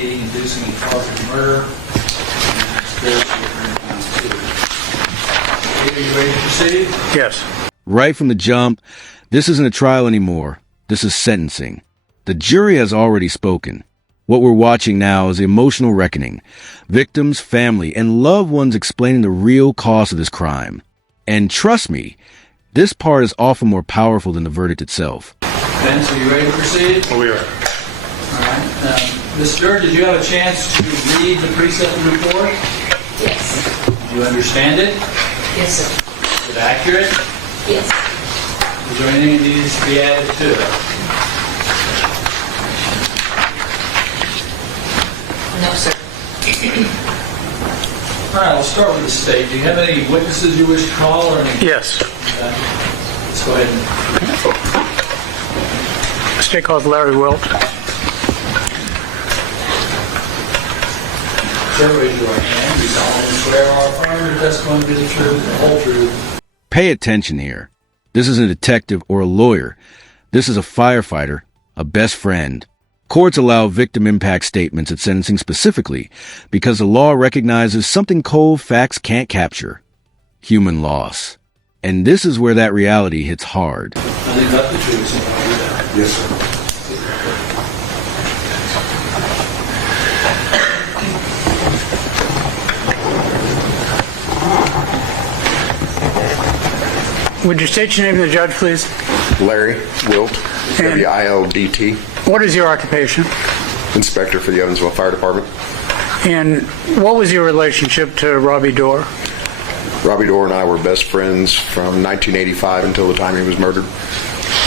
aiding, inducing, and causing murder, and conspiracy of murder constituted. Are you ready to proceed? Yes. Right from the jump, this isn't a trial anymore. This is sentencing. The jury has already spoken. What we're watching now is the emotional reckoning. Victims, family, and loved ones explaining the real cost of this crime. And trust me, this part is often more powerful than the verdict itself. Vince, are you ready to proceed? We are. All right. Ms. Stewart, did you have a chance to read the pre-sentence report? Yes. Did you understand it? Yes, sir. Is it accurate? Yes. Is there anything that needs to be added to it? No, sir. All right, we'll start with the state. Do you have any witnesses you wish to call or any? Yes. Let's go ahead and... State calls Larry Wilt. Sir, raise your right hand. Do solemnly swear or affirm your testimony to be the truth, the whole truth. Pay attention here. This isn't a detective or a lawyer. This is a firefighter, a best friend. Courts allow victim impact statements at sentencing specifically because the law recognizes something cold facts can't capture: human loss. And this is where that reality hits hard. I think that's the truth. Yes, sir. Would you state your name to the judge, please? Larry Wilt, W-I-L-D-T, What is your occupation? inspector for the Evansville Fire Department. And what was your relationship to Robbie Dorr? Robbie Dorr and I were best friends from 1985 until the time he was murdered.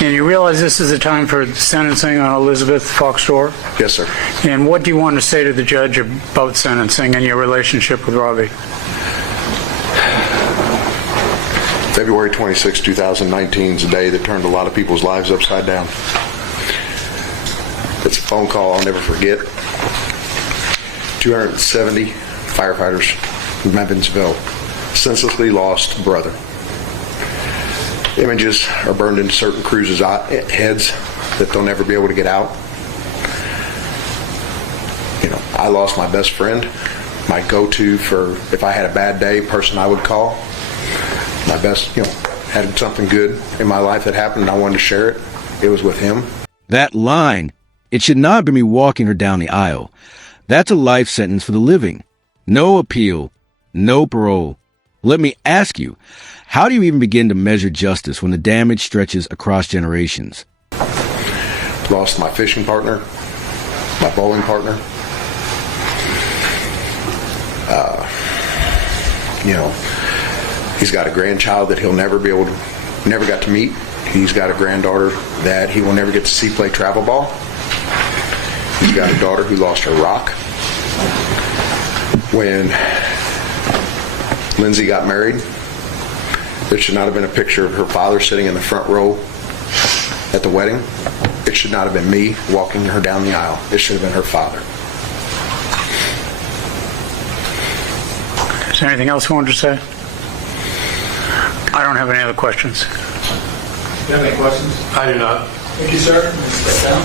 And you realize this is the time for sentencing on Elizabeth Fox Dorr? Yes, sir. And what do you want to say to the judge about sentencing and your relationship with Robbie? February 26, 2019 is a day that turned a lot of people's lives upside down. It's a phone call I'll never forget. 270 firefighters from Evansville senselessly lost a brother. Images are burned into certain crews' heads that they'll never be able to get out. You know, I lost my best friend, my go-to for if I had a bad day, person I would call. My best, had something good in my life that happened and I wanted to share it. It was with him. That line, it should not have been me walking her down the aisle. That's a life sentence for the living. No appeal, no parole. Let me ask you, how do you even begin to measure justice when the damage stretches across generations? Lost my fishing partner, my bowling partner. He's got a grandchild that he'll never got to meet. He's got a granddaughter that he will never get to see play travel ball. He's got a daughter who lost her rock. When Lindsay got married, there should not have been a picture of her father sitting in the front row at the wedding. It should not have been me walking her down the aisle. It should have been her father. Is there anything else you wanted to say? I don't have any other questions. Do you have any questions? I do not. Thank you, sir. Step down.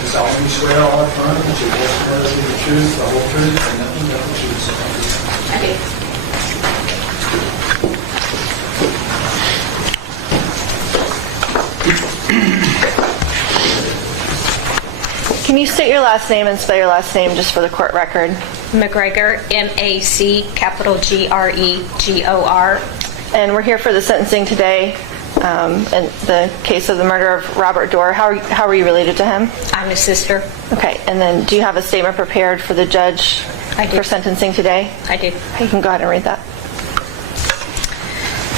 You solemnly swear or affirm that you will swear to the truth, the whole truth, and nothing but the truth. I do. Can you state your last name and spell your last name just for the court record? McGregor, M-A-C-G-R-E-G-O-R. And we're here for the sentencing today in the case of the murder of Robert Dorr. How are you related to him? I'm his sister. Okay, and then do you have a statement prepared for the judge I do. for sentencing today? I do. You can go ahead and read that.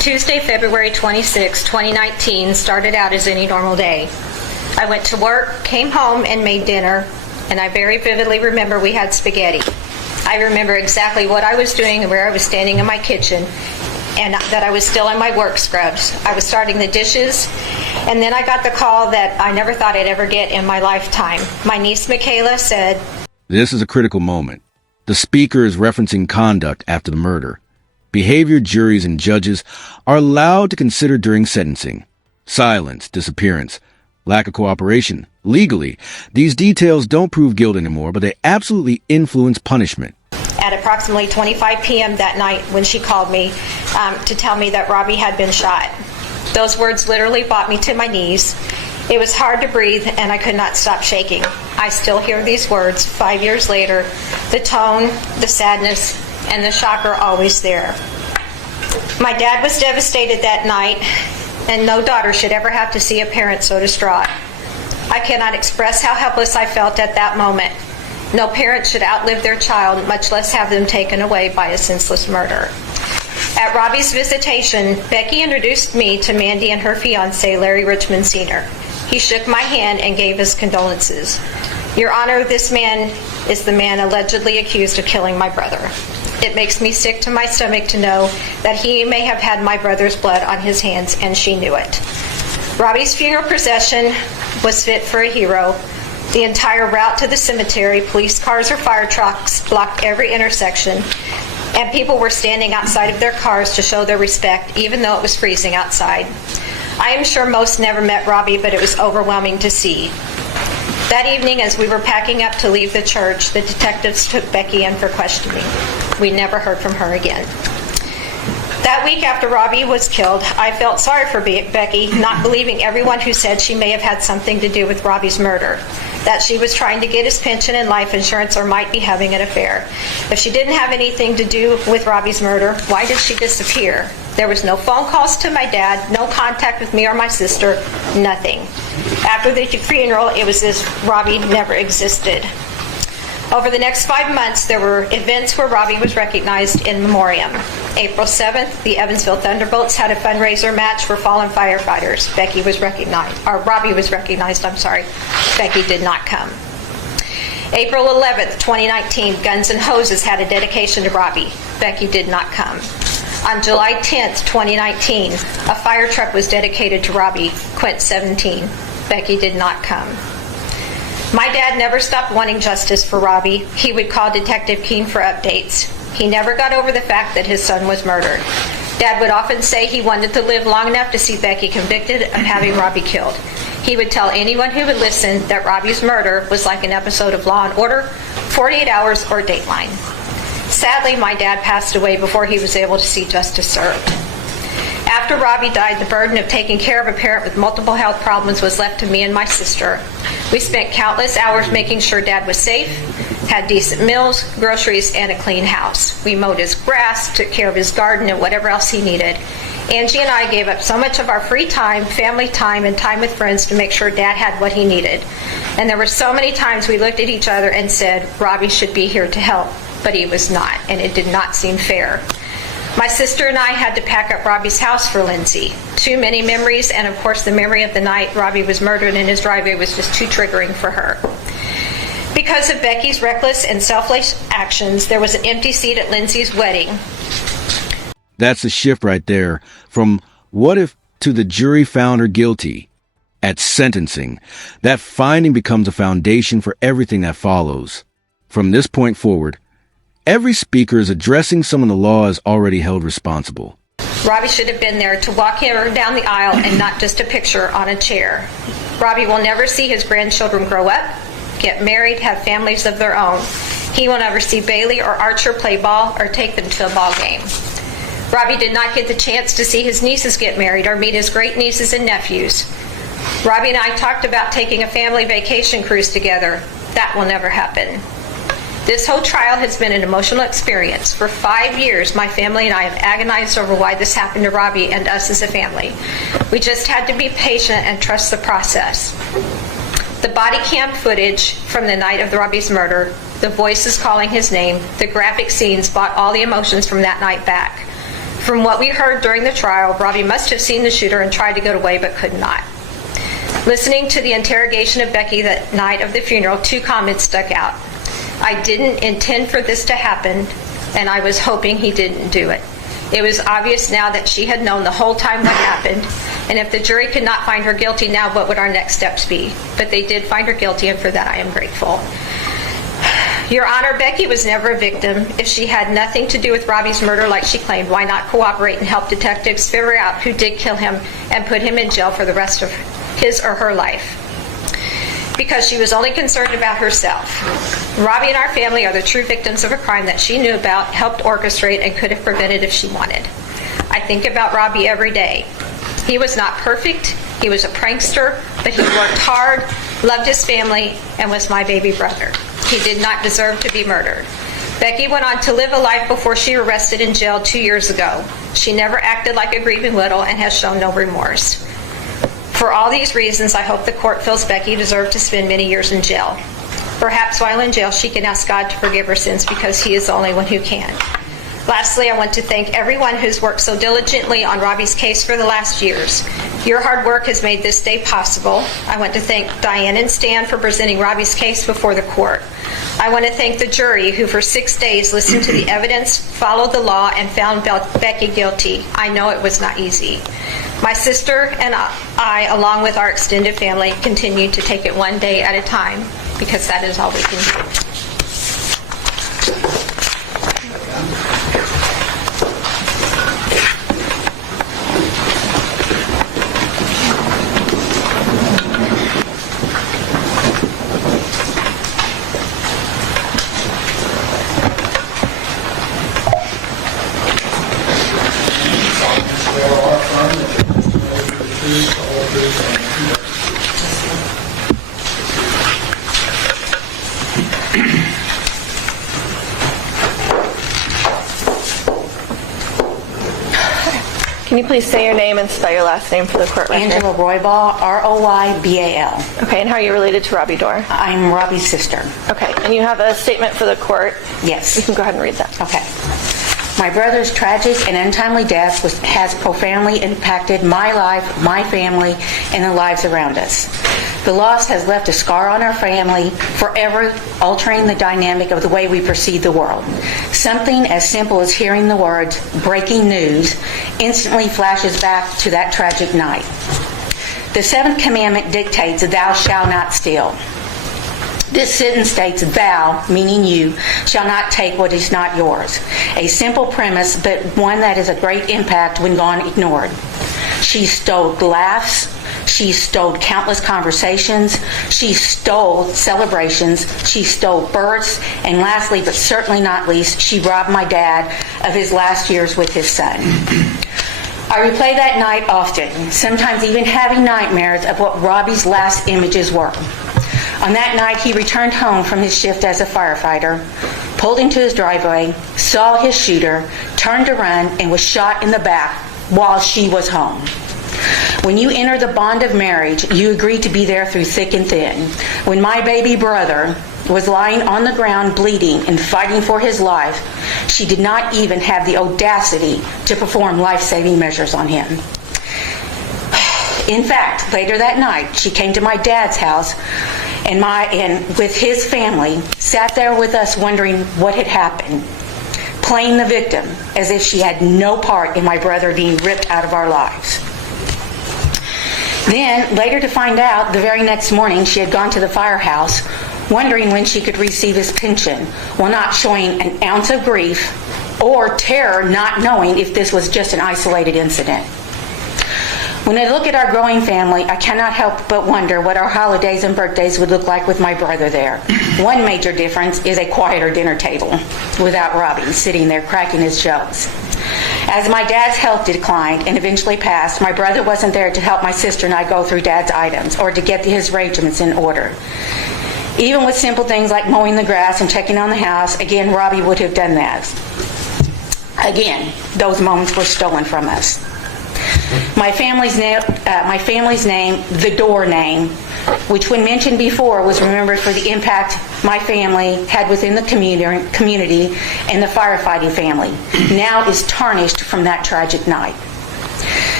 Tuesday, February 26, 2019 started out as any normal day. I went to work, came home, and made dinner, and I very vividly remember we had spaghetti. I remember exactly what I was doing and where I was standing in my kitchen, and that I was still in my work scrubs. I was starting the dishes, and then I got the call that I never thought I'd ever get in my lifetime. My niece Michaela said, This is a critical moment. The speaker is referencing conduct after the murder. Behavior juries and judges are allowed to consider during sentencing. Silence, disappearance, lack of cooperation. Legally, these details don't prove guilt anymore, but they absolutely influence punishment. At approximately 25 p.m. that night when she called me to tell me that Robbie had been shot. Those words literally brought me to my knees. It was hard to breathe, and I could not stop shaking. I still hear these words 5 years later. The tone, the sadness, and the shock are always there. My dad was devastated that night, and no daughter should ever have to see a parent so distraught. I cannot express how helpless I felt at that moment. No parent should outlive their child, much less have them taken away by a senseless murder. At Robbie's visitation, Becky introduced me to Mandy and her fiancé, Larry Richmond Sr. He shook my hand and gave his condolences. Your Honor, this man is the man allegedly accused of killing my brother. It makes me sick to my stomach to know that he may have had my brother's blood on his hands, and she knew it. Robbie's funeral procession was fit for a hero. The entire route to the cemetery, police cars or fire trucks blocked every intersection, and people were standing outside of their cars to show their respect, even though it was freezing outside. I am sure most never met Robbie, but it was overwhelming to see. That evening, as we were packing up to leave the church, the detectives took Becky in for questioning. We never heard from her again. That week after Robbie was killed, I felt sorry for Becky, not believing everyone who said she may have had something to do with Robbie's murder, that she was trying to get his pension and life insurance or might be having an affair. If she didn't have anything to do with Robbie's murder, why did she disappear? There was no phone calls to my dad, no contact with me or my sister, nothing. After the funeral, it was as if Robbie never existed. Over the next 5 months, there were events where Robbie was recognized in memoriam. April 7th, the Evansville Thunderbolts had a fundraiser match for fallen firefighters. Robbie was recognized, Becky did not come. April 11th, 2019, Guns N' Hoses had a dedication to Robbie. Becky did not come. On July 10th, 2019, a fire truck was dedicated to Robbie, Quint 17. Becky did not come. My dad never stopped wanting justice for Robbie. He would call Detective Keene for updates. He never got over the fact that his son was murdered. Dad would often say he wanted to live long enough to see Becky convicted of having Robbie killed. He would tell anyone who would listen that Robbie's murder was like an episode of Law & Order, 48 Hours, or Dateline. Sadly, my dad passed away before he was able to see justice served. After Robbie died, the burden of taking care of a parent with multiple health problems was left to me and my sister. We spent countless hours making sure Dad was safe, had decent meals, groceries, and a clean house. We mowed his grass, took care of his garden, and whatever else he needed. Angie and I gave up so much of our free time, family time, and time with friends to make sure Dad had what he needed. And there were so many times we looked at each other and said, Robbie should be here to help, but he was not, and it did not seem fair. My sister and I had to pack up Robbie's house for Lindsay. Too many memories, and of course the memory of the night Robbie was murdered in his driveway was just too triggering for her. Because of Becky's reckless and selfless actions, there was an empty seat at Lindsay's wedding. That's the shift right there from what if to the jury found her guilty. At sentencing, that finding becomes a foundation for everything that follows. From this point forward, every speaker is addressing someone the law has already held responsible. Robbie should have been there to walk her down the aisle and not just a picture on a chair. Robbie will never see his grandchildren grow up, get married, have families of their own. He will never see Bailey or Archer play ball or take them to a ball game. Robbie did not get the chance to see his nieces get married or meet his great nieces and nephews. Robbie and I talked about taking a family vacation cruise together. That will never happen. This whole trial has been an emotional experience. For 5 years, my family and I have agonized over why this happened to Robbie and us as a family. We just had to be patient and trust the process. The body cam footage from the night of Robbie's murder, the voices calling his name, the graphic scenes brought all the emotions from that night back. From what we heard during the trial, Robbie must have seen the shooter and tried to get away but could not. Listening to the interrogation of Becky that night of the funeral, 2 comments stuck out. I didn't intend for this to happen, and I was hoping he didn't do it. It was obvious now that she had known the whole time what happened, and if the jury could not find her guilty now, what would our next steps be? But they did find her guilty, and for that I am grateful. Your Honor, Becky was never a victim. If she had nothing to do with Robbie's murder like she claimed, why not cooperate and help detectives figure out who did kill him and put him in jail for the rest of his or her life? Because she was only concerned about herself. Robbie and our family are the true victims of a crime that she knew about, helped orchestrate, and could have prevented if she wanted. I think about Robbie every day. He was not perfect. He was a prankster, but he worked hard, loved his family, and was my baby brother. He did not deserve to be murdered. Becky went on to live a life before she was arrested in jail 2 years ago. She never acted like a grieving widow and has shown no remorse. For all these reasons, I hope the court feels Becky deserved to spend many years in jail. Perhaps while in jail, she can ask God to forgive her sins because He is the only one who can. Lastly, I want to thank everyone who's worked so diligently on Robbie's case for the last years. Your hard work has made this day possible. I want to thank Diane and Stan for presenting Robbie's case before the court. I want to thank the jury who for 6 days listened to the evidence, followed the law, and found Becky guilty. I know it was not easy. My sister and I, along with our extended family, continue to take it one day at a time because that is all we can do. Can you please say your name and spell your last name for the court record? Angela Roybal, Roybal. Okay, and how are you related to Robbie Dorr? I'm Robbie's sister. Okay, and you have a statement for the court. Yes. You can go ahead and read that. Okay. My brother's tragic and untimely death has profoundly impacted my life, my family, and the lives around us. The loss has left a scar on our family, forever altering the dynamic of the way we perceive the world. Something as simple as hearing the words "breaking news" instantly flashes back to that tragic night. The seventh commandment dictates, "Thou shalt not steal." This sentence states, "Thou," meaning you, "shall not take what is not yours." A simple premise, but one that has a great impact when gone ignored. She stole laughs. She stole countless conversations. She stole celebrations. She stole births. And lastly, but certainly not least, she robbed my dad of his last years with his son. I replay that night often, sometimes even having nightmares of what Robbie's last images were. On that night, he returned home from his shift as a firefighter, pulled into his driveway, saw his shooter, turned to run, and was shot in the back while she was home. When you enter the bond of marriage, you agree to be there through thick and thin. When my baby brother was lying on the ground bleeding and fighting for his life, she did not even have the audacity to perform life-saving measures on him. In fact, later that night, she came to my dad's house and with his family, sat there with us wondering what had happened, playing the victim as if she had no part in my brother being ripped out of our lives. Then, later to find out, the very next morning, she had gone to the firehouse, wondering when she could receive his pension, while not showing an ounce of grief or terror, not knowing if this was just an isolated incident. When I look at our growing family, I cannot help but wonder what our holidays and birthdays would look like with my brother there. One major difference is a quieter dinner table without Robbie sitting there cracking his jokes. As my dad's health declined and eventually passed, my brother wasn't there to help my sister and I go through Dad's items or to get his regiments in order. Even with simple things like mowing the grass and checking on the house, again, Robbie would have done that. Again, those moments were stolen from us. My family's name, the Dorr name, which when mentioned before was remembered for the impact my family had within the community and the firefighting family, now is tarnished from that tragic night.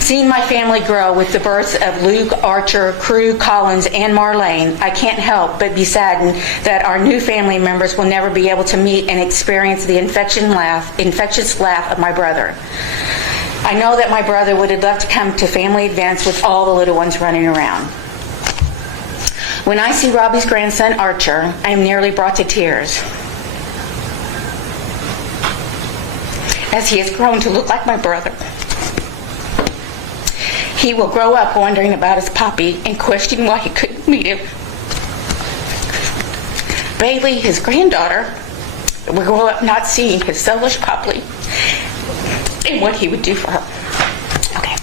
Seeing my family grow with the births of Luke, Archer, Crew, Collins, and Marlene, I can't help but be saddened that our new family members will never be able to meet and experience the infectious laugh of my brother. I know that my brother would have loved to come to family events with all the little ones running around. When I see Robbie's grandson, Archer, I am nearly brought to tears. as he has grown to look like my brother. He will grow up wondering about his poppy and questioning why he couldn't meet him. Bailey, his granddaughter, will grow up not seeing his selfish poppy and what he would do for her. Okay.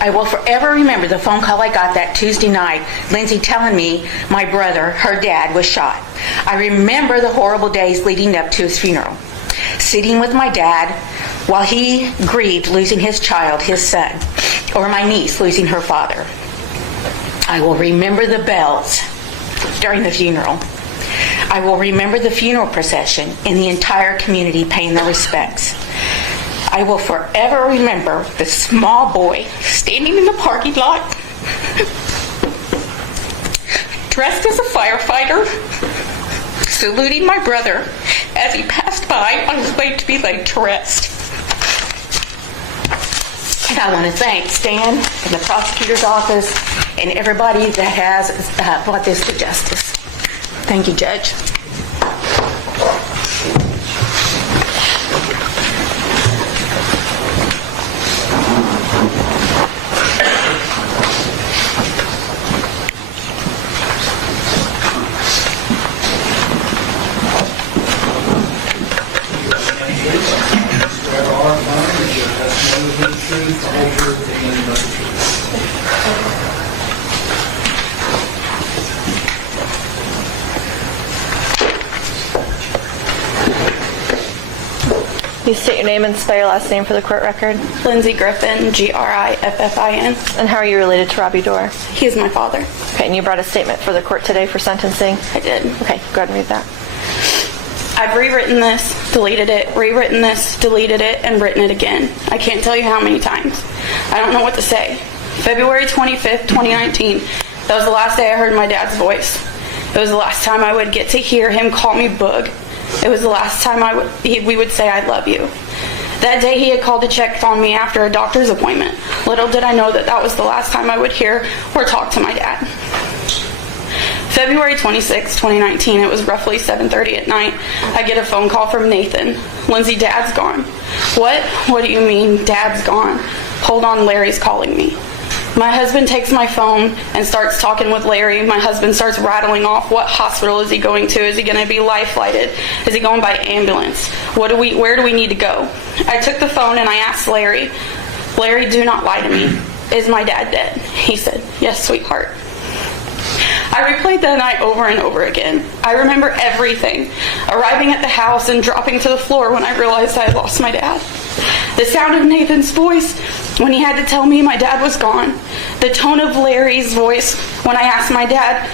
I will forever remember the phone call I got that Tuesday night, Lindsay telling me my brother, her dad, was shot. I remember the horrible days leading up to his funeral, sitting with my dad while he grieved losing his child, his son, or my niece losing her father. I will remember the bells during the funeral. I will remember the funeral procession and the entire community paying their respects. I will forever remember the small boy standing in the parking lot, dressed as a firefighter, saluting my brother as he passed by on his way to be laid to rest. And I want to thank Stan and the prosecutor's office and everybody that has brought this to justice. Thank you, Judge. Please state your name and spell your last name for the court record. Lindsay Griffin, Griffin. And how are you related to Robbie Dorr? He is my father. Okay, and you brought a statement for the court today for sentencing? I did. Okay, go ahead and read that. I've rewritten this, deleted it, rewritten this, deleted it, and written it again. I can't tell you how many times. I don't know what to say. February 25th, 2019, that was the last day I heard my dad's voice. It was the last time I would get to hear him call me Boog. It was the last time we would say I love you. That day he had called to check on me after a doctor's appointment. Little did I know that that was the last time I would hear or talk to my dad. February 26, 2019, it was roughly 7:30 at night. I get a phone call from Nathan. Lindsay, Dad's gone. What? What do you mean, Dad's gone? Hold on, Larry's calling me. My husband takes my phone and starts talking with Larry. My husband starts rattling off, what hospital is he going to? Is he going to be life flighted? Is he going by ambulance? Where do we need to go? I took the phone and I asked Larry, Larry, do not lie to me. Is my dad dead? He said, yes, sweetheart. I replayed that night over and over again. I remember everything. Arriving at the house and dropping to the floor when I realized I had lost my dad. The sound of Nathan's voice when he had to tell me my dad was gone. The tone of Larry's voice when I asked my dad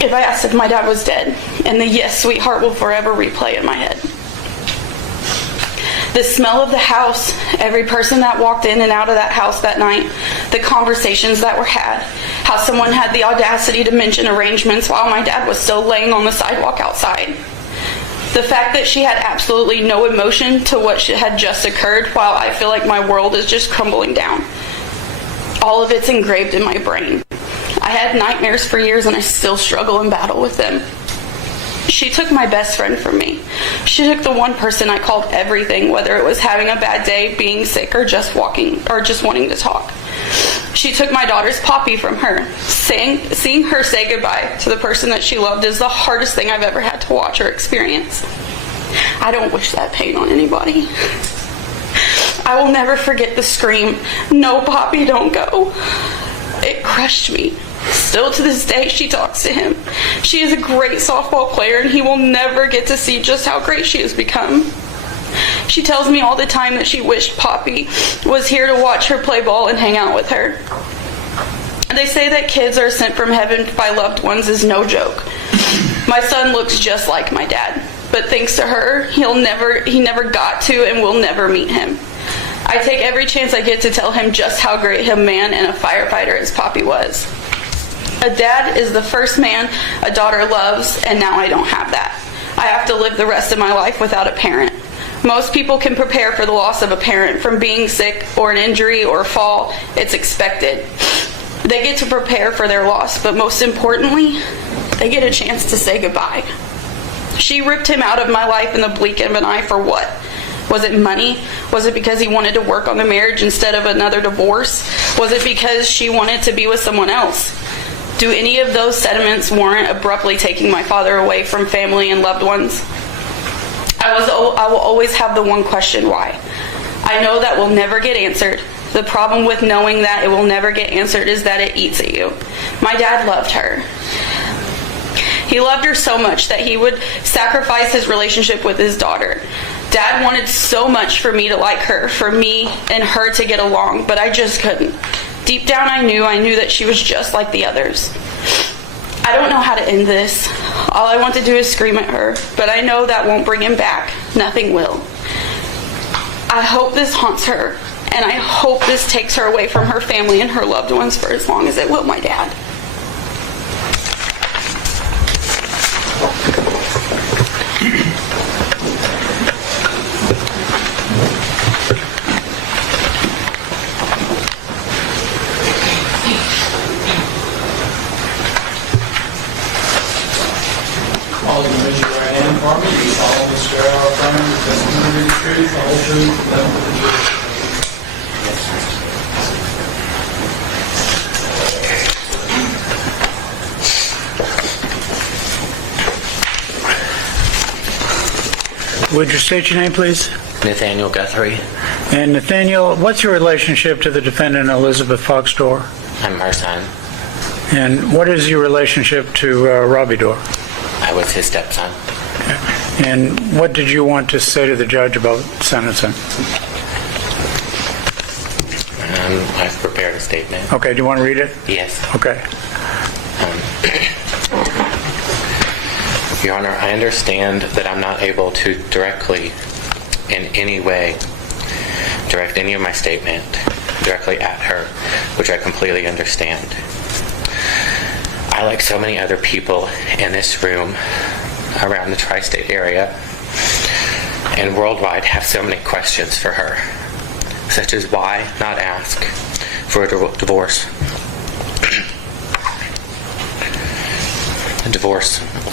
if my dad was dead. And the yes, sweetheart will forever replay in my head. The smell of the house, every person that walked in and out of that house that night, the conversations that were had, how someone had the audacity to mention arrangements while my dad was still laying on the sidewalk outside. The fact that she had absolutely no emotion to what had just occurred while I feel like my world is just crumbling down. All of it's engraved in my brain. I had nightmares for years and I still struggle and battle with them. She took my best friend from me. She took the one person I called everything, whether it was having a bad day, being sick, or just wanting to talk. She took my daughter's Poppy from her. Seeing her say goodbye to the person that she loved is the hardest thing I've ever had to watch or experience. I don't wish that pain on anybody. I will never forget the scream, "No, Poppy, don't go." It crushed me. Still to this day, she talks to him. She is a great softball player, and he will never get to see just how great she has become. She tells me all the time that she wished Poppy was here to watch her play ball and hang out with her. They say that kids are sent from heaven by loved ones is no joke. My son looks just like my dad, but thanks to her, he never got to and will never meet him. I take every chance I get to tell him just how great a man and a firefighter his Poppy was. A dad is the first man a daughter loves, and now I don't have that. I have to live the rest of my life without a parent. Most people can prepare for the loss of a parent from being sick or an injury or a fall. It's expected. They get to prepare for their loss, but most importantly, they get a chance to say goodbye. She ripped him out of my life in the blink of an eye for what? Was it money? Was it because he wanted to work on the marriage instead of another divorce? Was it because she wanted to be with someone else? Do any of those sentiments warrant abruptly taking my father away from family and loved ones? I will always have the one question, why? I know that will never get answered. The problem with knowing that it will never get answered is that it eats at you. My dad loved her. He loved her so much that he would sacrifice his relationship with his daughter. Dad wanted so much for me to like her, for me and her to get along, but I just couldn't. Deep down I knew that she was just like the others. I don't know how to end this. All I want to do is scream at her, but I know that won't bring him back. Nothing will. I hope this haunts her, and I hope this takes her away from her family and her loved ones for as long as it will my dad. All you raise your right hand for me. You solemnly swear or affirm the testimony of the truth, the whole truth, and nothing but the truth. Would you state your name, please? Nathaniel Guthrie. And Nathaniel, what's your relationship to the defendant, Elizabeth Fox Dorr? I'm her son. And what is your relationship to Robbie Dorr? I was his stepson. And what did you want to say to the judge about sentencing? I've prepared a statement. Okay, do you want to read it? Yes. Okay. Your Honor, I understand that I'm not able to directly, in any way, direct any of my statement directly at her, which I completely understand. I, like so many other people in this room around the tri-state area and worldwide, have so many questions for her, such as why not ask for a divorce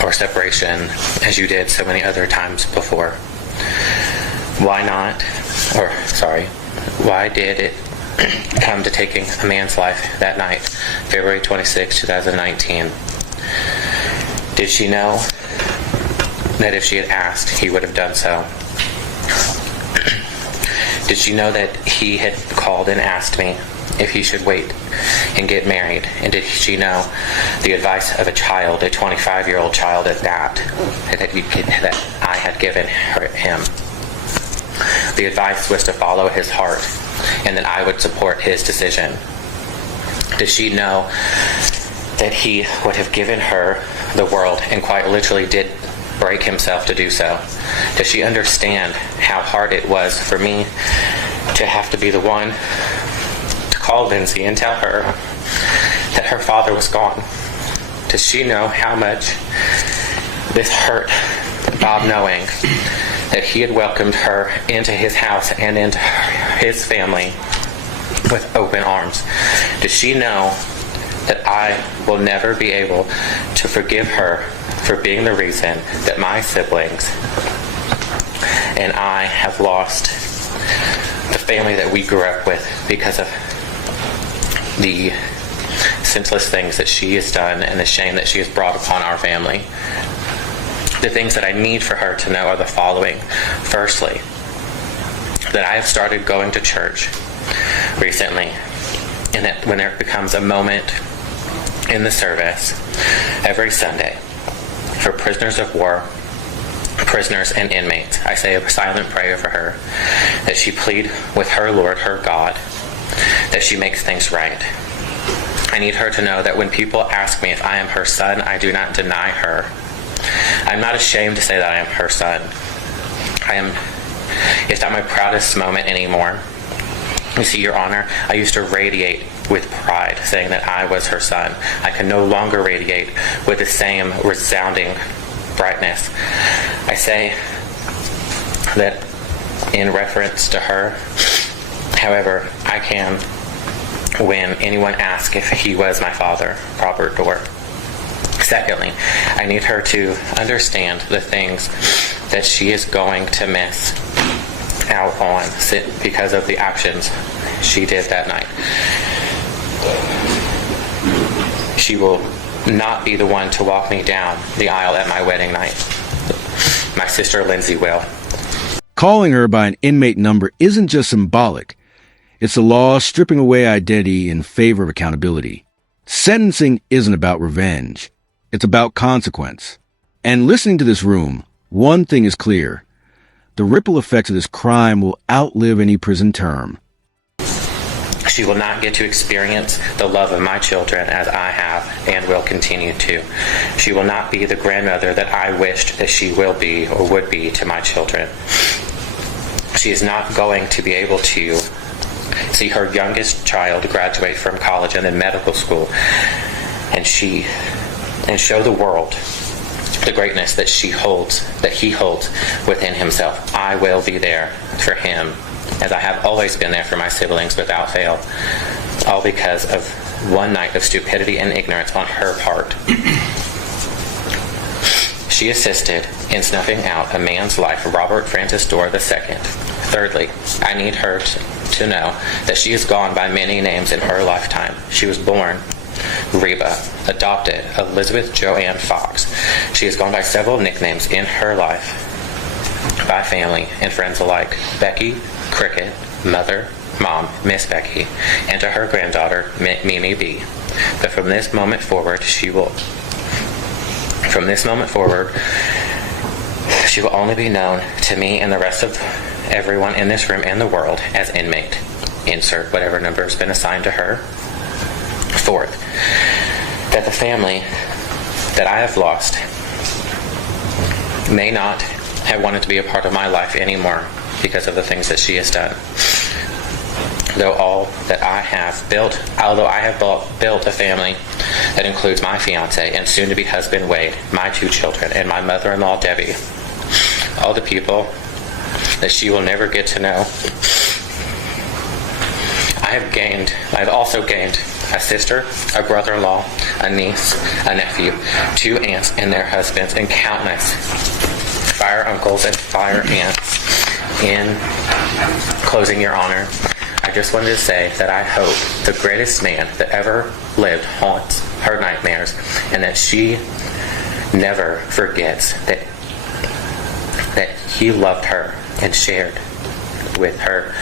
or separation, as you did so many other times before. Why did it come to taking a man's life that night, February 26, 2019? Did she know that if she had asked, he would have done so? Did she know that he had called and asked me if he should wait and get married? And did she know the advice of a child, a 25-year-old child at that I had given him? The advice was to follow his heart and that I would support his decision. Did she know that he would have given her the world and quite literally did break himself to do so? Does she understand how hard it was for me to have to be the one to call Lindsay and tell her that her father was gone? Does she know how much this hurt Bob, knowing that he had welcomed her into his house and into his family with open arms? Does she know that I will never be able to forgive her for being the reason that my siblings and I have lost the family that we grew up with because of the senseless things that she has done and the shame that she has brought upon our family? The things that I need for her to know are the following. Firstly, that I have started going to church recently, and that when there becomes a moment in the service every Sunday for prisoners of war, prisoners and inmates, I say a silent prayer for her, that she plead with her Lord, her God, that she makes things right. I need her to know that when people ask me if I am her son, I do not deny her. I'm not ashamed to say that I am her son. It's not my proudest moment anymore. You see, Your Honor, I used to radiate with pride saying that I was her son. I can no longer radiate with the same resounding brightness. I say that in reference to her. However, I can when anyone asks if he was my father, Robert Dorr. Secondly, I need her to understand the things that she is going to miss out on because of the actions she did that night. She will not be the one to walk me down the aisle at my wedding night. My sister Lindsay will. Calling her by an inmate number isn't just symbolic. It's the law stripping away identity in favor of accountability. Sentencing isn't about revenge. It's about consequence. And listening to this room, one thing is clear. The ripple effects of this crime will outlive any prison term. She will not get to experience the love of my children as I have and will continue to. She will not be the grandmother that I wished that she will be or would be to my children. She is not going to be able to see her youngest child graduate from college and then medical school and show the world the greatness that he holds within himself. I will be there for him, as I have always been there for my siblings without fail, all because of one night of stupidity and ignorance on her part. She assisted in snuffing out a man's life, Robert Francis Dorr II. Thirdly, I need her to know that she is gone by many names in her lifetime. She was born Reba, adopted Elizabeth Joanne Fox. She has gone by several nicknames in her life by family and friends alike: Becky, Cricket, Mother, Mom, Miss Becky, and to her granddaughter, Mimi B. But from this moment forward, she will only be known to me and the rest of everyone in this room and the world as inmate. Insert whatever number has been assigned to her. Fourth, that the family that I have lost may not have wanted to be a part of my life anymore because of the things that she has done. Although I have built a family that includes my fiance and soon-to-be husband Wade, my 2 children, and my mother-in-law Debbie, all the people that she will never get to know, I've also gained a sister, a brother-in-law, a niece, a nephew, 2 aunts and their husbands, and countless fire uncles and fire aunts. In closing, Your Honor, I just wanted to say that I hope the greatest man that ever lived haunts her nightmares, and that she never forgets that he loved her and shared with her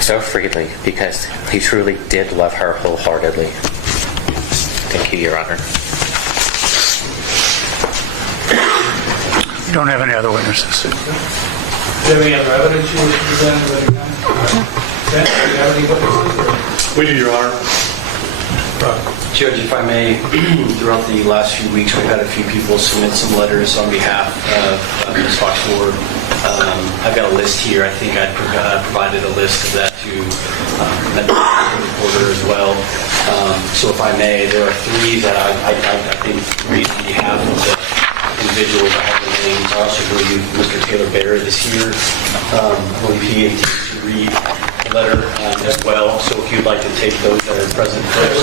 so freely, because he truly did love her wholeheartedly. Thank you, Your Honor. We don't have any other witnesses. Do you have any other evidence you wish to present to the county? Ben, do you have any witnesses? We do, Your Honor. Judge, if I may, throughout the last few weeks, we've had a few people submit some letters on behalf of Ms. Fox Ward. I've got a list here. I think I provided a list of that to the reporter as well. So if I may, there are 3 that I think read on behalf of the individuals. I have the names. I also believe Mr. Taylor Barrett is here. I believe he intends to read the letter as well. So if you'd like to take those that are present first.